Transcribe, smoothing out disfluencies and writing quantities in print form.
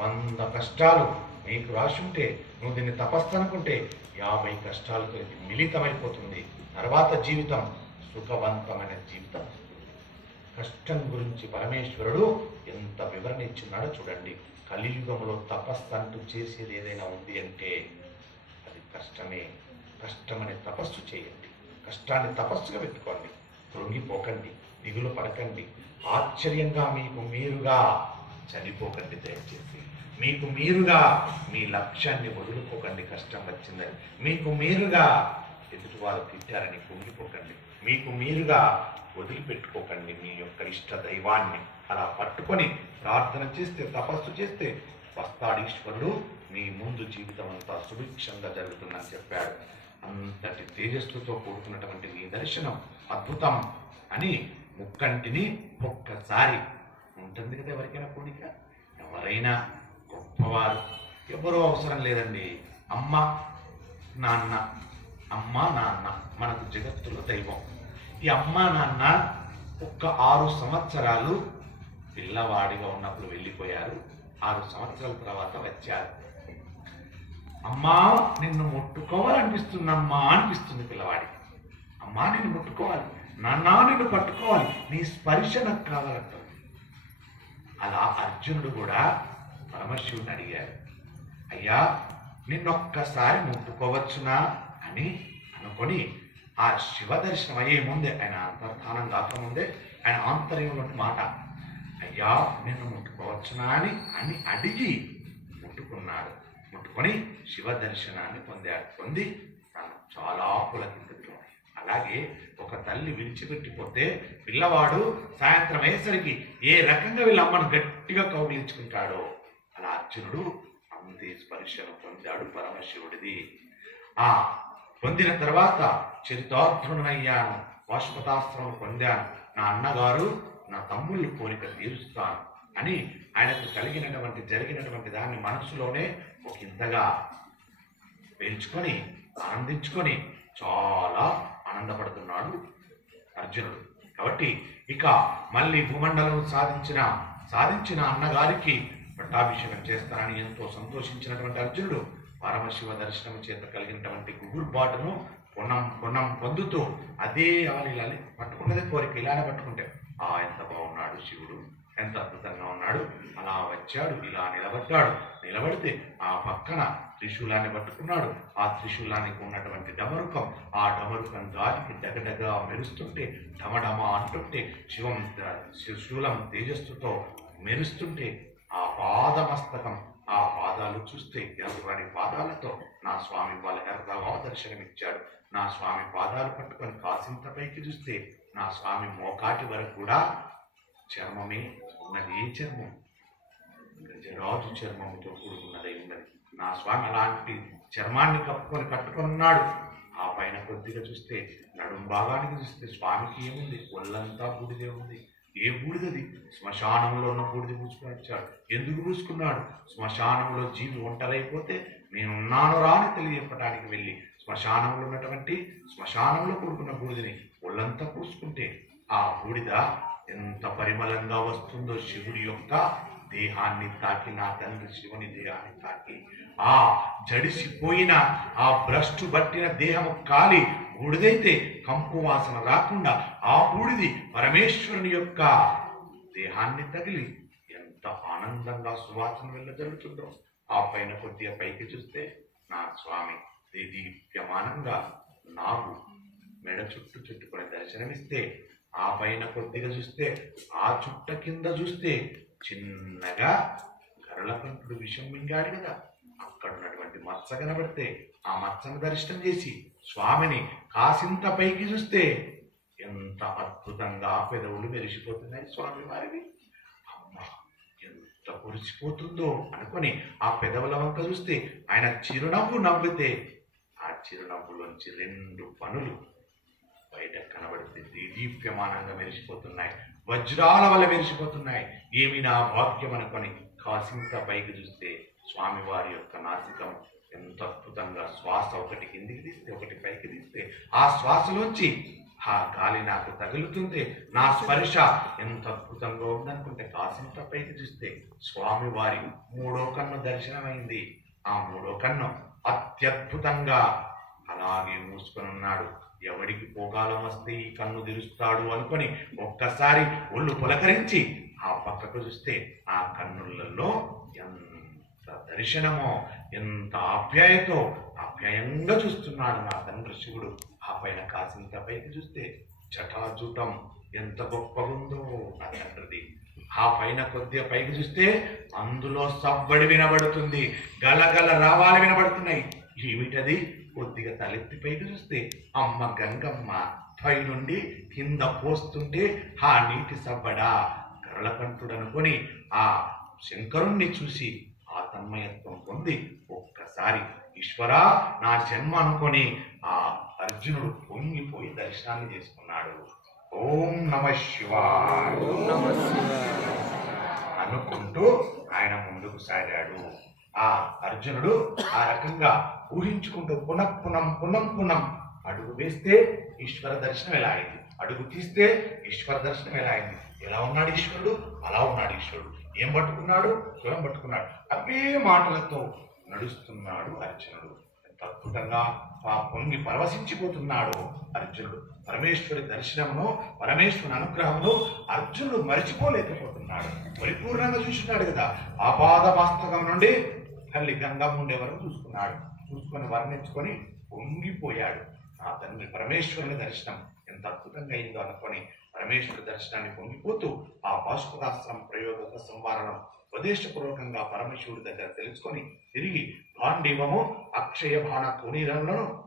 100 కష్టాలు నీకు రాసి ఉంటే నువ్వు దీన్ని తపస్సు అనుకుంటే 50 కష్టాలతో ఇది మిళితమైపోతుంది. తర్వాత జీవితం సుఖవంతమైన జీవితం. కష్టం గురించి పరమేశ్వరుడు ఎంత వివరణ ఇచ్చున్నాడో చూడండి. కలియుగంలో తపస్సు అంటూ చేసేది ఏదైనా ఉంది అంటే అది కష్టమే. కష్టమనే తపస్సు చేయండి. కష్టాన్ని తపస్సుగా పెట్టుకోండి. కృంగిపోకండి, దిగులు పడకండి. ఆశ్చర్యంగా మీకు మీరుగా చనిపోకండి. దయచేసి మీకు మీరుగా మీ లక్ష్యాన్ని వదులుకోకండి. కష్టం వచ్చిందని మీకు మీరుగా ఎదుటి వాళ్ళు తిట్టారని కుంగిపోకండి. మీకు మీరుగా వదిలిపెట్టుకోకండి. మీ యొక్క ఇష్ట దైవాన్ని అలా పట్టుకొని ప్రార్థన చేస్తే, తపస్సు చేస్తే వస్తాడు ఈశ్వరుడు. మీ ముందు జీవితం అంతా సుభిక్షంగా జరుగుతుందని చెప్పాడు. అంతటి తేజస్సుతో కూడుకున్నటువంటి నీ దర్శనం అద్భుతం అని ముక్కంటిని ఒక్కసారి ఉంటుంది కదా. ఎవరికైనా కోరిక, ఎవరైనా గొప్పవారు ఎవరో అవసరం లేదండి. అమ్మ నాన్న, అమ్మ నాన్న మనకు జగత్తులో దైవం. ఈ అమ్మ నాన్న ఒక్క 6 సంవత్సరాలు పిల్లవాడిగా ఉన్నప్పుడు వెళ్ళిపోయారు. 6 సంవత్సరాల తర్వాత వచ్చారు. అమ్మా నిన్ను ముట్టుకోవాలనిపిస్తుందమ్మా అనిపిస్తుంది పిల్లవాడికి. అమ్మా నిన్ను ముట్టుకోవాలి, నాన్న నిన్ను పట్టుకోవాలి, నీ స్పర్శ నాకు కావాలంటుంది. అలా అర్జునుడు కూడా పరమశివుని అడిగాడు, అయ్యా నిన్నొక్కసారి ముట్టుకోవచ్చునా అని అనుకొని ఆ శివ దర్శనం అయ్యే ముందే, ఆయన అంతర్ధానం కాకముందే ఆయన ఆంతర్యంలో మాట, అయ్యా నిన్ను ముట్టుకోవచ్చునా అని అడిగి ముట్టుకున్నాడు. ముట్టుకొని శివ దర్శనాన్ని పొందాడు. పొంది తను చాలా పులకింతలు. అలాగే ఒక తల్లి విడిచిపెట్టిపోతే పిల్లవాడు సాయంత్రం అయ్యేసరికి ఏ రకంగా వీళ్ళ అమ్మను గట్టిగా కౌగిలించుకుంటాడో అలా అర్జునుడు అంతే స్పర్శను పొందాడు పరమశివుడిది. ఆ పొందిన తర్వాత చరితార్థుడనయ్యాను, వాష్పతాస్త్రం పొందాను, నా అన్నగారు నా తమ్ముళ్ళు కోరిక తీరుస్తాను అని ఆయనకు జరిగినటువంటి దాన్ని మనసులోనే ఒక ఇంతగా పేల్చుకొని ఆనందించుకొని చాలా ఆనందపడుతున్నాడు అర్జునుడు. కాబట్టి ఇక మళ్ళీ భూమండలం సాధించిన అన్నగారికి పట్టాభిషేకం చేస్తానని ఎంతో సంతోషించినటువంటి అర్జునుడు పరమశివ దర్శనం చేత కలిగినటువంటి గుగుర్బాటును పొన్నం పొందుతూ అదే వాళ్ళు పట్టుకున్నదే కోరిక, ఇలానే పట్టుకుంటే ఎంత బాగున్నాడు శివుడు, ఎంత అద్భుతంగా ఉన్నాడు. అలా వచ్చాడు, ఇలా నిలబడితే ఆ పక్కన త్రిశూలాన్ని పట్టుకున్నాడు. ఆ త్రిశూలానికి ఉన్నటువంటి డమరుకం, ఆ డమరుకం గాలికి డగడగా మెరుస్తుంటే, ఢమఢమ అంటుంటే, శూలం తేజస్సుతో మెరుస్తుంటే ఆ పాదమస్తకం, ఆ పాదాలు చూస్తే ఎర్రని పాదాలతో నా స్వామి వాళ్ళ ఎర్రగా దర్శనమిచ్చాడు. నా స్వామి పాదాలు పట్టుకొని కాసింత పైకి చూస్తే నా స్వామి మోకాటి వరకు కూడా చర్మమే ఉన్నది. ఏ చర్మం? గజరాజు చర్మముతో కూడుకున్నదై ఉన్నది. నా స్వామి అలాంటి చర్మాన్ని కట్టుకొని ఉన్నాడు. ఆ పైన కొద్దిగా చూస్తే నడుం భాగానికి చూస్తే స్వామికి ఏముంది? ఒళ్ళంతా బూడిదే ఉంది. ఏ బూడిదది? శ్మశానంలో ఉన్న బూడిద పూసుకొని వచ్చాడు. ఎందుకు పూసుకున్నాడు? శ్మశానంలో జీవి ఒంటరైపోతే నేనున్నాను రా అని తెలియపడానికి వెళ్ళి శ్మశానంలో కూడుకున్న బూడిదని ఒళ్ళంతా పూసుకుంటే ఆ బూడిద ఎంత పరిమళంగా వస్తుందో శివుడి యొక్క దేహాన్ని తాకి, నా తండ్రి శివుని దేహాన్ని తాకి ఆ జడిసిపోయిన ఆ భ్రష్టు పట్టిన దేహము కాలి బూడిదైతే కంపు వాసన రాకుండా ఆ బూడిది పరమేశ్వరుని యొక్క దేహాన్ని తగిలి ఎంత ఆనందంగా సువాసన వెళ్ళజరుగుతుందో. ఆ పైన కొద్దిగా పైకి చూస్తే నా స్వామి దీప్యమానంగా నాగు మెడ చుట్టుకొని దర్శనమిస్తే, ఆ పైన కొద్దిగా చూస్తే ఆ చుట్ట కింద చూస్తే చిన్నగా గరుళకంఠుడు విషం మింగాడు కదా, అక్కడ ఉన్నటువంటి మత్స కనబడితే ఆ మత్సను దర్శనం చేసి స్వామిని కాసింత పైకి చూస్తే ఎంత అద్భుతంగా పెదవులు మెరిసిపోతున్నాయి స్వామి వారివి. అమ్మ ఎంత కురిసిపోతుందో అనుకొని ఆ పెదవుల వంక చూస్తే ఆయన చిరునవ్వు నవ్వితే ఆ చిరునవ్వులోంచి 2 పనులు బయట కనబడితే దీప్యమానంగా మెరిసిపోతున్నాయి, వజ్రాల వల్ల మెరిసిపోతున్నాయి. ఏమి నా భాగ్యం అనుకొని కాసింత పైకి చూస్తే స్వామివారి యొక్క నాసికం ఎంత అద్భుతంగా శ్వాస ఒకటి కిందికి తీస్తే ఒకటి పైకి తీస్తే ఆ శ్వాసలోంచి ఆ గాలి నాకు తగులుతుంది, నా స్పర్శ ఎంత అద్భుతంగా ఉందనుకుంటే కాసింత పైకి చూస్తే స్వామి వారి మూడో కన్ను దర్శనమైంది. ఆ మూడో కన్ను అత్యద్భుతంగా అలాగే మూసుకొని ఉన్నాడు. ఎవడికి పోగాలం వస్తే ఈ కన్ను తెరుస్తాడు అనుకొని ఒక్కసారి ఒళ్ళు పులకరించి ఆ పక్కకు చూస్తే ఆ కన్నులలో ఎంత దర్శనమో, ఎంత ఆప్యాయంగా చూస్తున్నాడు నా తండ్రి శివుడు. ఆ పైన కాసింత పైకి చూస్తే జటాజుటం ఎంత గొప్పగుందో నా తండ్రిది. ఆ పైన కొద్దిగా పైకి చూస్తే అందులో సవ్వడి వినబడుతుంది, గలగల రావాలి వినబడుతున్నాయి. ఏమిటది? కొద్దిగా తలెత్తి పైకి చూస్తే అమ్మ గంగమ్మ పైనుండి కింద పోస్తుంటే ఆ నీటి సవ్వడా గరళకంఠుడు అనుకొని ఆ శంకరుణ్ణి చూసి ఆ తన్మయత్వం పొంది ఒక్కసారి ఈశ్వరా నా జన్మ అనుకొని ఆ అర్జునుడు పొంగిపోయి దర్శనాన్ని చేసుకున్నాడు. ఓం నమ శివాయ అనుకుంటూ ఆయన ముందుకు సాగాడు. ఆ అర్జునుడు ఆ రకంగా ఊహించుకుంటూ పునం అడుగు వేస్తే ఈశ్వర దర్శనం ఎలా అయింది, అడుగు తీస్తే ఈశ్వర దర్శనం ఎలా అయింది. ఎలా ఉన్నాడు ఈశ్వరుడు? అలా ఉన్నాడు ఈశ్వరుడు. ఏం పట్టుకున్నాడు? స్వయం పట్టుకున్నాడు. అవే మాటలతో నడుస్తున్నాడు అర్జునుడు. ఎంత అద్భుతంగా పొంగి పరవశించిపోతున్నాడు అర్జునుడు. పరమేశ్వరి దర్శనమును, పరమేశ్వరుని అనుగ్రహమును అర్జునుడు మరిచిపోలేకపోతున్నాడు. పరిపూర్ణంగా చూస్తున్నాడు కదా. ఆపాద వాస్తవం నుండి తల్లి గంగమ్మ ఉండే వరకు చూసుకొని వర్ణించుకొని పొంగిపోయాడు. ఆ తండ్రి పరమేశ్వరుని దర్శనం ఎంత అద్భుతంగా అయిందో అనుకొని పరమేశ్వర దర్శనాన్ని పొంగిపోతూ ఆ పాశుపతాస్త్రం ప్రయోగ సంవారణం స్వదేశపూర్వకంగా పరమేశ్వరుడి దగ్గర తెలుసుకొని తిరిగి గాంధీవము అక్షయ బాణ కుణీరంలో